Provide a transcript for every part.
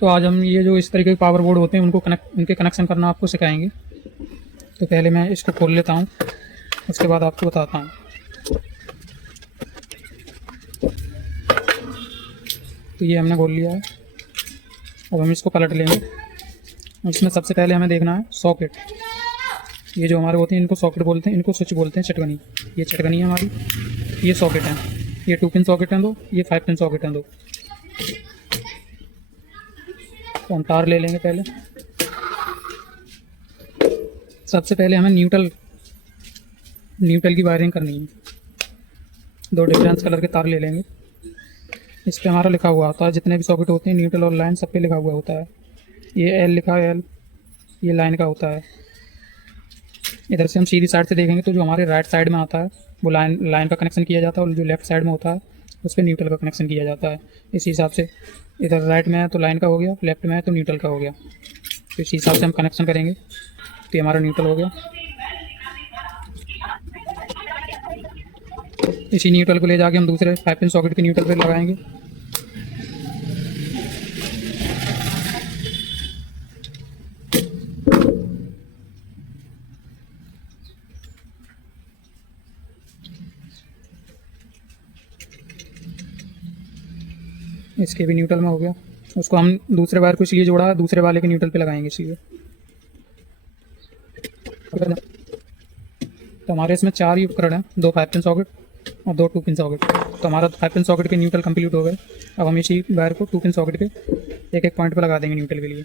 तो आज हम ये जो इस तरीके के पावर बोर्ड होते हैं उनके कनेक्शन करना आपको सिखाएंगे। तो पहले मैं इसको खोल लेता हूँ, उसके बाद आपको बताता हूँ। तो ये हमने खोल लिया है। अब हम इसको पलट लेंगे। इसमें सबसे पहले हमें देखना है सॉकेट। ये जो हमारे होते हैं इनको सॉकेट बोलते हैं, इनको स्विच बोलते हैं, चटकनी। ये चटकनी है हमारी, ये सॉकेट है। ये 2 पिन सॉकेट हैं दो, ये 5 पिन सॉकेट हैं दो। तो हम तार ले लेंगे पहले। सबसे पहले हमें न्यूट्रल की वायरिंग करनी है। 2 डिफरेंस कलर के तार ले लेंगे। इस पे हमारा लिखा हुआ होता है, जितने भी सॉकेट होते हैं न्यूट्रल और लाइन सब पे लिखा हुआ होता है। ये एल लिखा है, एल ये लाइन का होता है। इधर से हम सीधी साइड से देखेंगे तो जो हमारे राइट साइड में आता है वो लाइन का कनेक्शन किया जाता है, और जो लेफ्ट साइड में होता है उस पर न्यूट्रल का कनेक्शन किया जाता है। इस हिसाब से इधर राइट में है तो लाइन का हो गया, लेफ्ट में है तो न्यूट्रल का हो गया। तो इस हिसाब से हम कनेक्शन करेंगे तो ये हमारा न्यूट्रल हो गया। इसी न्यूट्रल को ले जाके हम दूसरे 5 पिन सॉकेट के न्यूट्रल पर लगाएंगे। इसके भी न्यूट्रल में हो गया। उसको हम दूसरे वायर को इसलिए जोड़ा है, दूसरे वाले के न्यूट्रल पे लगाएंगे इसलिए। तो हमारे इसमें 4 ही उपकरण हैं, 2 5 पिन सॉकेट और 2 2 पिन सॉकेट। तो हमारा 5 पिन सॉकेट के न्यूट्रल कंप्लीट हो गए। अब हम इसी वायर को 2 पिन सॉकेट के एक एक पॉइंट पर लगा देंगे न्यूट्रल के लिए।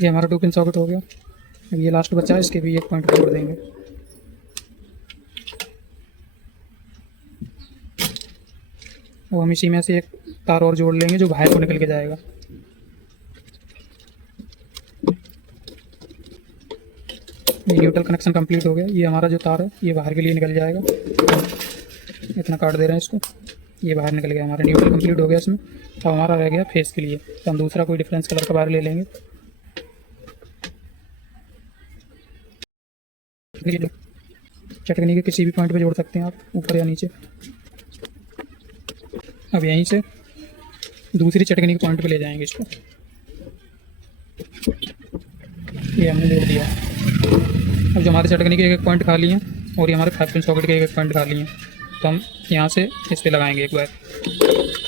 ये हमारा 2 पिन सॉकेट हो गया। अब ये लास्ट बचा है, इसके भी एक पॉइंट पर जोड़ देंगे। अब हम इसी में से एक तार और जोड़ लेंगे जो बाहर को निकल के जाएगा। ये न्यूट्रल कनेक्शन कंप्लीट हो गया। ये हमारा जो तार है ये बाहर के लिए निकल जाएगा। इतना काट दे रहे हैं इसको, ये बाहर निकल गया। हमारा न्यूट्रल कंप्लीट हो गया इसमें। अब हमारा रह गया फेस के लिए। तो हम दूसरा कोई डिफरेंस कलर का वायर ले लेंगे। चटकनी के किसी भी पॉइंट पे जोड़ सकते हैं आप, ऊपर या नीचे। अब यहीं से दूसरी चटकनी के पॉइंट पे ले जाएंगे इसको। ये हमने जोड़ दिया। अब जो हमारे चटकनी के एक पॉइंट खाली हैं और ये हमारे 5 पिन सॉकेट के एक पॉइंट खाली हैं, तो हम यहाँ से इस पे लगाएंगे एक बार,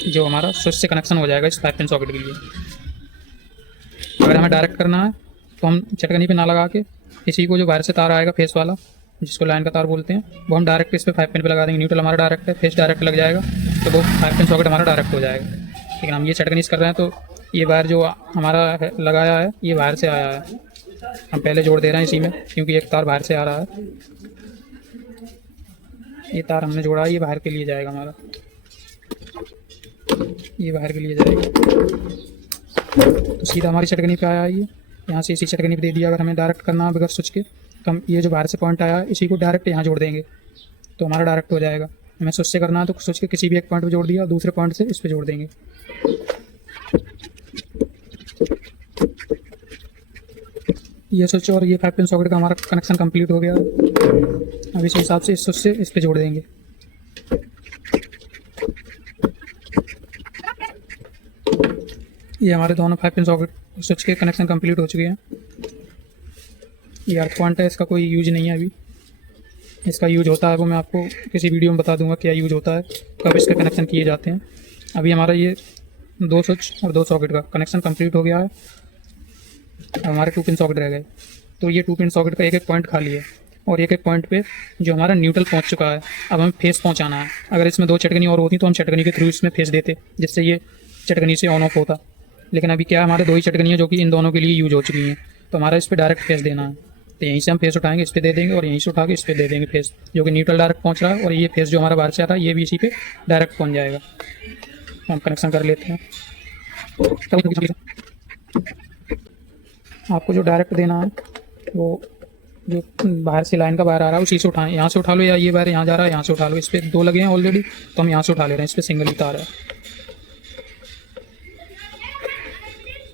जो हमारा स्विच से कनेक्शन हो जाएगा इस 5 पिन सॉकेट के लिए। अगर हमें डायरेक्ट करना है तो हम चटकनी पे ना लगा के इसी को जो बाहर से तार आएगा फेस वाला, जिसको लाइन का तार बोलते हैं, वो हम डायरेक्ट इस पे 5 पिन पे लगा देंगे। न्यूट्रल हमारा डायरेक्ट है, फेस डायरेक्ट लग जाएगा, तो वो 5 पिन सॉकेट हमारा डायरेक्ट हो जाएगा। लेकिन हम ये चटकनी कर रहे हैं तो ये वायर जो हमारा लगाया है ये बाहर से आया है। हम पहले जोड़ दे रहे हैं इसी में, क्योंकि एक तार बाहर से आ रहा है। ये तार हमने जोड़ा है, ये बाहर के लिए जाएगा हमारा, ये बाहर के लिए जाएगा। तो सीधा हमारी चटकनी पे आया है ये, यहाँ से इसी चटकनी पे दे दिया। अगर हमें डायरेक्ट करना है बगैर स्विच के तो हम ये जो बाहर से पॉइंट आया है इसी को डायरेक्ट यहाँ जोड़ देंगे, तो हमारा डायरेक्ट हो जाएगा। हमें स्विच से करना है तो स्विच के किसी भी एक पॉइंट पे जोड़ दिया, दूसरे पॉइंट से इस पे जोड़ देंगे। ये स्विच और ये 5 पिन सॉकेट का हमारा कनेक्शन कंप्लीट हो गया। अब इस हिसाब से इस स्विच से इस पे जोड़ देंगे। ये हमारे दोनों 5 पिन सॉकेट स्विच के कनेक्शन कंप्लीट हो चुके हैं। ये अर्थ पॉइंट है, इसका कोई यूज नहीं है अभी। इसका यूज होता है वो मैं आपको किसी वीडियो में बता दूंगा क्या यूज होता है, कब इसके कनेक्शन किए जाते हैं। अभी हमारा ये 2 स्विच और 2 सॉकेट का कनेक्शन कंप्लीट हो गया है। अब हमारे 2 पिन सॉकेट रह गए। तो ये 2 पिन सॉकेट का एक एक पॉइंट खाली है, और एक एक पॉइंट पे जो हमारा न्यूट्रल पहुंच चुका है। अब हमें फेस पहुंचाना है। अगर इसमें 2 चटकनी और होती तो हम चटकनी के थ्रू इसमें फेस देते, जिससे ये चटकनी से ऑन ऑफ होता। लेकिन अभी क्या है, हमारे 2 ही चटकनी है जो कि इन दोनों के लिए यूज हो चुकी हैं। तो हमारा इस पर डायरेक्ट फेस देना है। तो यहीं से हम फेस उठाएंगे, इस पे दे देंगे, और यहीं से उठा के इस पे दे देंगे फेस, जो कि न्यूट्रल डायरेक्ट पहुंच रहा है। और ये फेस जो हमारा बाहर से आ रहा है ये भी इसी पे डायरेक्ट पहुंच जाएगा। हम कनेक्शन कर लेते हैं। आपको जो डायरेक्ट देना है वो जो बाहर से लाइन का बाहर आ रहा है उसी से उठाएं। यहाँ से उठा लो, या ये वायर यहाँ जा रहा है यहाँ से उठा लो। इस पर 2 लगे हैं ऑलरेडी, तो हम यहाँ से उठा ले रहे हैं। इस पर सिंगल ही तार है,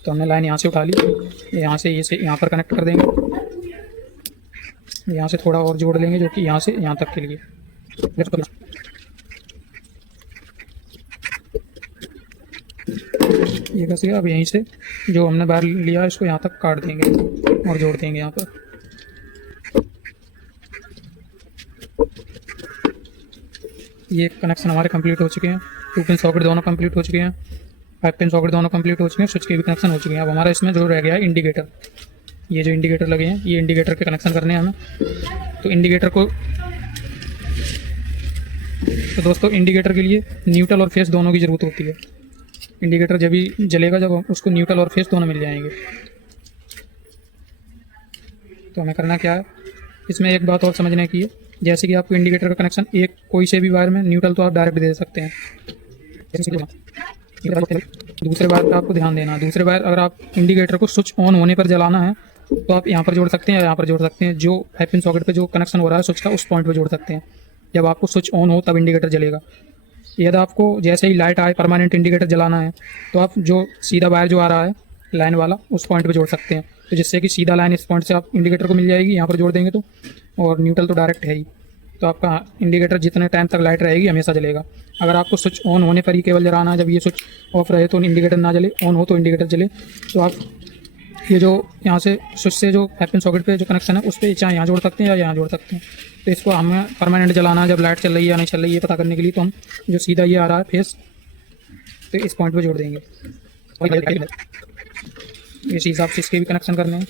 तो हमने लाइन यहाँ से उठा ली। यहाँ से यहाँ पर कनेक्ट कर देंगे। यहाँ से थोड़ा और जोड़ लेंगे, जो कि यहाँ से यहाँ तक के लिए। ये कैसे, अब यहीं से जो हमने वायर लिया है इसको यहाँ तक काट देंगे और जोड़ देंगे यहाँ पर। ये कनेक्शन हमारे कंप्लीट हो चुके हैं। 2 पिन सॉकेट दोनों कंप्लीट हो चुके हैं, 5 पिन सॉकेट दोनों कंप्लीट हो चुके हैं, स्विच के भी कनेक्शन हो चुके हैं। अब हमारा इसमें जो रह गया है इंडिकेटर, ये जो इंडिकेटर लगे हैं ये इंडिकेटर के कनेक्शन करने हैं हमें। तो इंडिकेटर को, तो दोस्तों इंडिकेटर के लिए न्यूट्रल और फेस दोनों की ज़रूरत होती है। इंडिकेटर जब भी जलेगा जब उसको न्यूट्रल और फेस दोनों मिल जाएंगे। तो हमें करना क्या है, इसमें एक बात और समझने की है, जैसे कि आपको इंडिकेटर का कनेक्शन एक कोई से भी वायर में न्यूट्रल तो आप डायरेक्ट दे सकते हैं। दूसरे वायर पर आपको ध्यान देना है। दूसरे वायर अगर आप इंडिकेटर को स्विच ऑन होने पर जलाना है तो आप यहाँ पर जोड़ सकते हैं या यहाँ पर जोड़ सकते हैं। जो 5 पिन सॉकेट पे जो कनेक्शन हो रहा है स्विच का, उस पॉइंट पे जोड़ सकते हैं। जब आपको स्विच ऑन हो तब इंडिकेटर जलेगा। यदि आपको जैसे ही लाइट आए परमानेंट इंडिकेटर जलाना है तो आप जो सीधा वायर जो आ रहा है लाइन वाला उस पॉइंट पे जोड़ सकते हैं। तो जिससे कि सीधा लाइन इस पॉइंट से आप इंडिकेटर को मिल जाएगी, यहाँ पर जोड़ देंगे तो, और न्यूट्रल तो डायरेक्ट है ही। तो आपका इंडिकेटर जितने टाइम तक लाइट रहेगी हमेशा जलेगा। अगर आपको स्विच ऑन होने पर ही केवल जलाना है, जब ये स्विच ऑफ रहे तो इंडिकेटर ना जले, ऑन हो तो इंडिकेटर जले। तो आप ये जो यहाँ से स्विच से जो 5 पिन सॉकेट पे जो कनेक्शन है उस पर चाहे यहाँ जोड़ सकते हैं या यहाँ जोड़ सकते हैं। तो इसको हमें परमानेंट जलाना है, जब लाइट चल रही है या नहीं चल रही है पता करने के लिए। तो हम जो सीधा ये आ रहा है फेस, तो इस पॉइंट पे जोड़ देंगे। इसी हिसाब से इसके भी कनेक्शन करने हैं।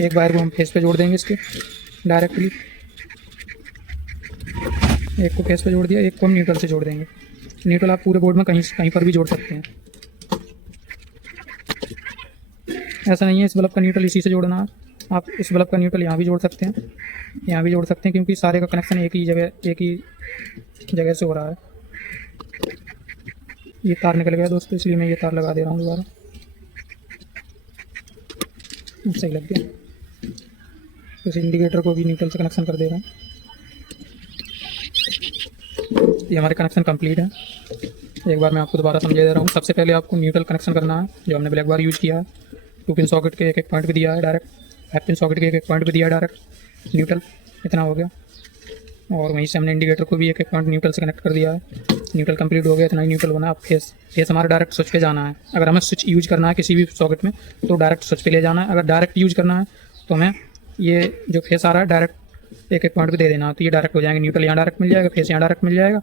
एक वायर को हम फेस पे जोड़ देंगे इसके डायरेक्टली, एक को फेस पे जोड़ दिया, एक को हम न्यूट्रल से जोड़ देंगे। न्यूट्रल आप पूरे बोर्ड में कहीं कहीं पर भी जोड़ सकते हैं। ऐसा नहीं है इस बल्ब का न्यूट्रल इसी से जोड़ना है, आप इस बल्ब का न्यूट्रल यहाँ भी जोड़ सकते हैं, यहाँ भी जोड़ सकते हैं, क्योंकि सारे का कनेक्शन एक ही जगह से हो रहा है। ये तार निकल गया दोस्तों, इसलिए मैं ये तार लगा दे रहा हूँ दोबारा। सही लग गया। तो इस इंडिकेटर को भी न्यूट्रल से कनेक्शन कर दे रहा हूँ। ये हमारे कनेक्शन कंप्लीट है। एक बार मैं आपको दोबारा समझा दे रहा हूँ। सबसे पहले आपको न्यूट्रल कनेक्शन करना है, जो हमने ब्लैक बार यूज़ किया है। 2 पिन सॉकेट के एक पॉइंट पे दिया है डायरेक्ट, 5 पिन सॉकेट के एक पॉइंट पे दिया है डायरेक्ट न्यूट्रल। इतना हो गया। और वहीं से हमने इंडिकेटर को भी एक पॉइंट न्यूट्रल से कनेक्ट कर दिया है। न्यूट्रल कंप्लीट हो गया, इतना ही न्यूट्रल बना। अब फेस हमारा डायरेक्ट स्विच पे जाना है। अगर हमें स्विच यूज करना है किसी भी सॉकेट में तो डायरेक्ट स्विच पे ले जाना है। अगर डायरेक्ट यूज करना है तो हमें ये जो फेस आ रहा है डायरेक्ट एक पॉइंट पे दे देना है, तो ये डायरेक्ट हो जाएंगे। न्यूट्रल यहाँ डायरेक्ट मिल जाएगा, फेस यहाँ डायरेक्ट मिल जाएगा,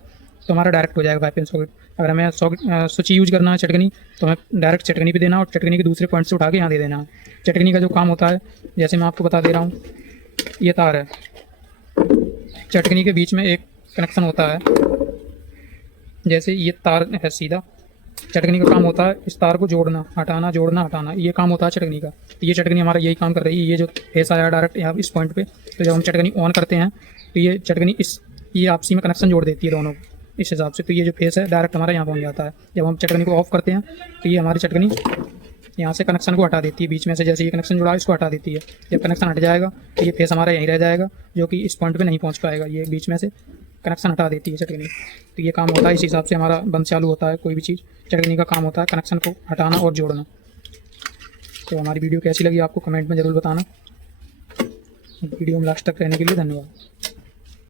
तो हमारा डायरेक्ट हो जाएगा 5 पिन सॉकेट। अगर हमें स्विच यूज करना है चटकनी, तो हमें डायरेक्ट चटकनी पे देना और चटकनी के दूसरे पॉइंट से उठा के यहाँ दे देना है। चटकनी का जो काम होता है, जैसे मैं आपको बता दे रहा हूँ, ये तार है, चटकनी के बीच में एक कनेक्शन होता है। जैसे ये तार है सीधा, चटकनी का काम होता है इस तार को जोड़ना हटाना, जोड़ना हटाना, ये काम होता है चटकनी का। तो ये चटकनी हमारा यही काम कर रही है। ये जो फेस आया डायरेक्ट यहाँ इस पॉइंट पे, तो जब हम चटकनी ऑन करते हैं तो ये चटकनी ये आपसी में कनेक्शन जोड़ देती है दोनों इस हिसाब से। तो ये जो फेस है डायरेक्ट हमारा यहाँ पहुँच जाता है। जब हम चटकनी को ऑफ करते हैं तो ये हमारी चटकनी यहाँ से कनेक्शन को हटा देती है, बीच में से जैसे ये कनेक्शन जुड़ा है इसको हटा देती है। जब कनेक्शन हट जाएगा तो ये फेस हमारा यहीं रह जाएगा, जो कि इस पॉइंट पे नहीं पहुँच पाएगा। ये बीच में से कनेक्शन हटा देती है चटकनी। तो ये काम होता है, इस हिसाब से हमारा बंद चालू होता है। कोई भी चीज़ चटकनी का काम होता है कनेक्शन को हटाना और जोड़ना। तो हमारी वीडियो कैसी लगी आपको कमेंट में ज़रूर बताना। वीडियो में लास्ट तक रहने के लिए धन्यवाद।